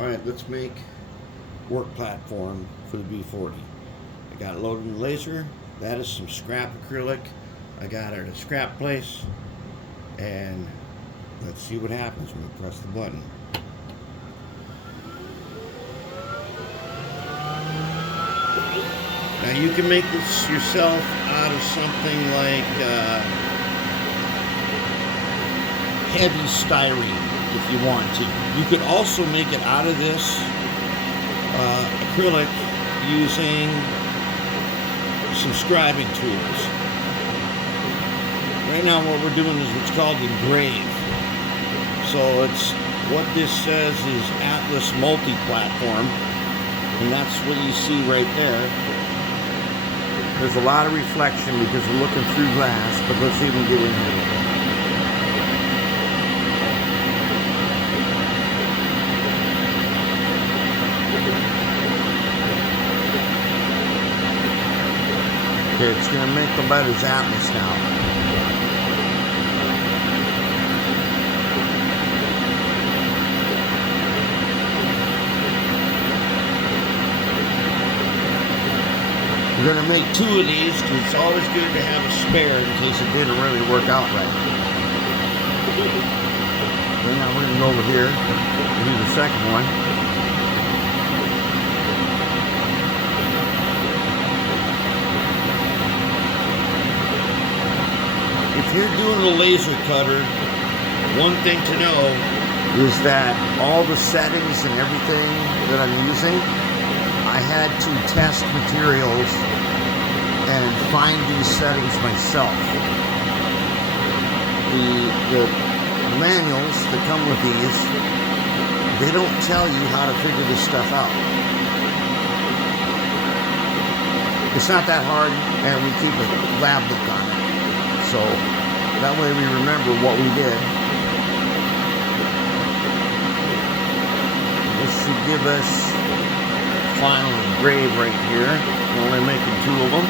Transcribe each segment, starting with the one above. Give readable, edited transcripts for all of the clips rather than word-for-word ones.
Alright, let's make work platform for the B40. I got it loaded in the laser. That is some scrap acrylic. I got it at a scrap place. And let's see what happens when we press the button. Now you can make this yourself out of something like heavy styrene if you want to. You could also make it out of this acrylic using some scribing tools. Right now what we're doing is what's called engrave. So it's what this says is Atlas multi-platform, and that's what you see right there. There's a lot of reflection because we're looking through glass, but let's even get in here. Okay, it's going to make the letters Atlas now. We're going to make two of these because it's always good to have a spare in case it didn't really work out right. So now we're going to go over here and do the second one. If you're doing a laser cutter, one thing to know is that all the settings and everything that I'm using, I had to test materials and find these settings myself. The manuals that come with these, they don't tell you how to figure this stuff out. It's not that hard, and we keep a lab book on it. So that way we remember what we did. This should give us final engrave right here. We're only making two of them.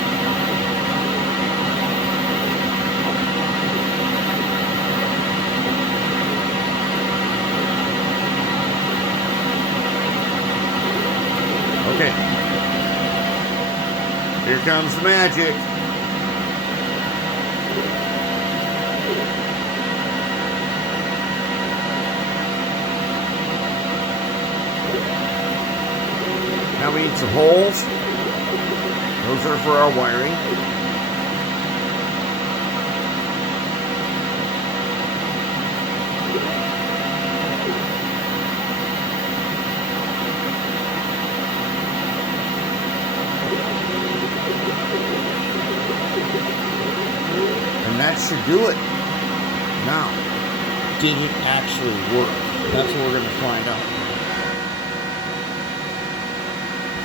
Okay. Here comes the magic. Now we need some holes. Those are for our wiring. And that should do it. Now, did it actually work? That's what we're going to find out.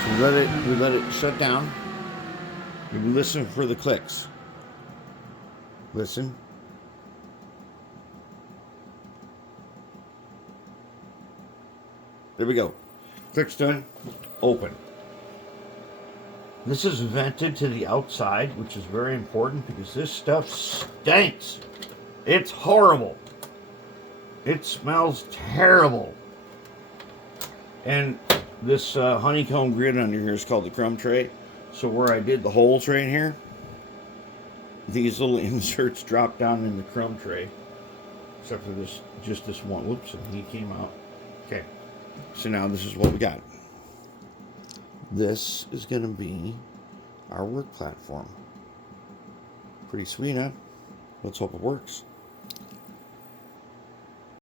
We let it shut down. We listen for the clicks. Listen. There we go. Clicks done. Open. This is vented to the outside, which is very important because this stuff stinks. It's horrible. It smells terrible. And this honeycomb grid under here is called the crumb tray. So where I did the holes right here, these little inserts drop down in the crumb tray. Except for this, just this one. Whoops, and he came out. Okay, so now this is what we got. This is going to be our work platform. Pretty sweet, huh? Let's hope it works.